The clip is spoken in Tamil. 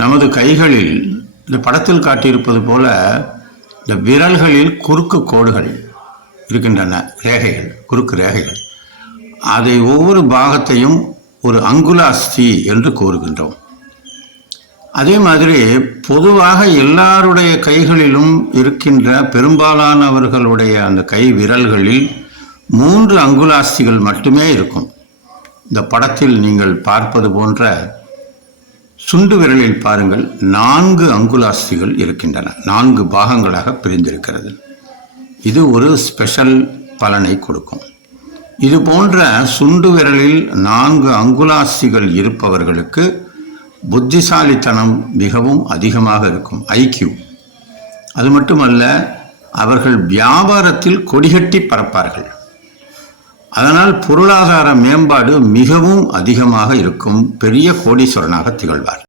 நமது கைகளில் இந்த படத்தில் காட்டியிருப்பது போல இந்த விரல்களில் குறுக்கு கோடுகள் இருக்கின்றன ரேகைகள் குறுக்கு ரேகைகள். அதை ஒவ்வொரு பாகத்தையும் ஒரு அங்குலாஸ்தி என்று கூறுகின்றோம். அதே மாதிரி பொதுவாக எல்லாருடைய கைகளிலும் இருக்கின்ற பெரும்பாலானவர்களுடைய அந்த கை விரல்களில் மூன்று அங்குலாஸ்திகள் மட்டுமே இருக்கும். இந்த படத்தில் நீங்கள் பார்ப்பது போன்ற சுண்டு விரலில் பாருங்கள் நான்கு அங்குலாஸ்திகள் இருக்கின்றன. நான்கு பாகங்களாக பிரிந்திருக்கிறது. இது ஒரு ஸ்பெஷல் பலனை கொடுக்கும். இது போன்ற சுண்டு விரலில் நான்கு அங்குலாஸ்திகள் இருப்பவர்களுக்கு புத்திசாலித்தனம் மிகவும் அதிகமாக இருக்கும். ஐக்யூ அது மட்டுமல்ல அவர்கள் வியாபாரத்தில் கொடிகட்டி பறப்பார்கள். அதனால் பொருளாதார மேம்பாடு மிகவும் அதிகமாக இருக்கும் பெரிய கோடீஸ்வரனாக திகழ்வார்.